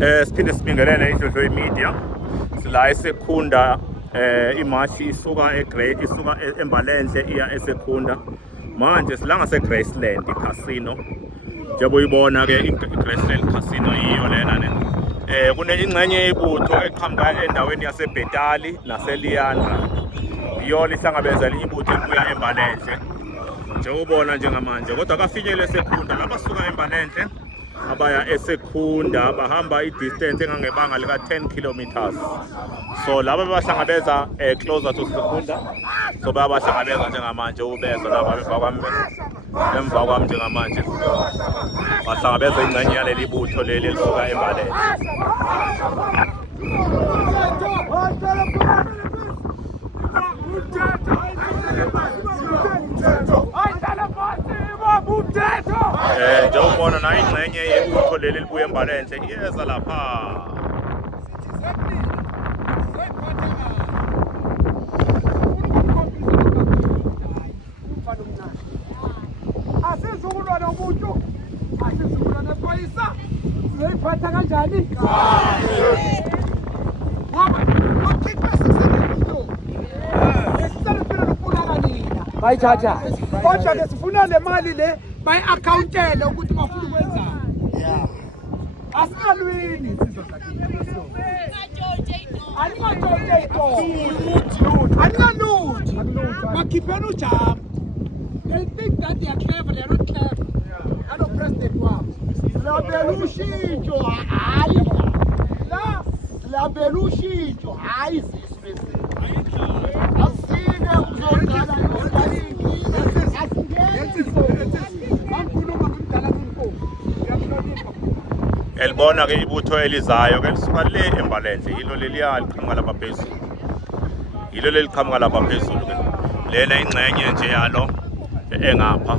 Siphinde sibingelele iDlodlo Media. Sila eSekhunda, imashi isuka eMbalenhle iya eSekhunda. Manje sila ngaseGraceland Casino. Njengoba uyibona ke iGraceland Casino yiyo lena ne. Kunengxenye yebutho eqhamuka endaweni yaseBhetali naseLiyandra. Iyo lihlangabezela ibutho elibuya eMbalenhle. Njengobona njengamanje kodwa kafinyele eSekhunda labasuka eMbalenhle abaya eSekhunda bahamba i-distance engangebanga lika 10 kilometers. So laba bahlangabeza closer to Sekhunda, so bayabahlangabeza njengamanje ubezo laba emva kwami njengamanje bahlangabeza ingxenye yaleli butho leli elisuka eMbalenhle. Njengobona na ingxenye yebutho leli libuye eMbalenhle iyeza lapha. Asizukulwana umuntu, asizukulwana ePhoyisa, sizoyiphatha kanjani? Bayithatha. Kodwa ke sifuna le mali le bayi-accountele ukuthi bafuna ukwenzani. Asingalwini aningatshontshe iy'tolo. Aningaluthi. Bakhiphela ujambo. They think that they are clever, they are not clever. Hello, President wabo. Silabela ushintsho, hayi. La, silabela ushintsho, hayi sisibese. Asike uzodala Elibona ke ibutho elizayo ke lisuka le eMbalenhle yilo leliya liqhamuka lapha phezulu. Yilo leliqhamuka lapha phezulu ke. Lena ingxenye nje yalo engapha.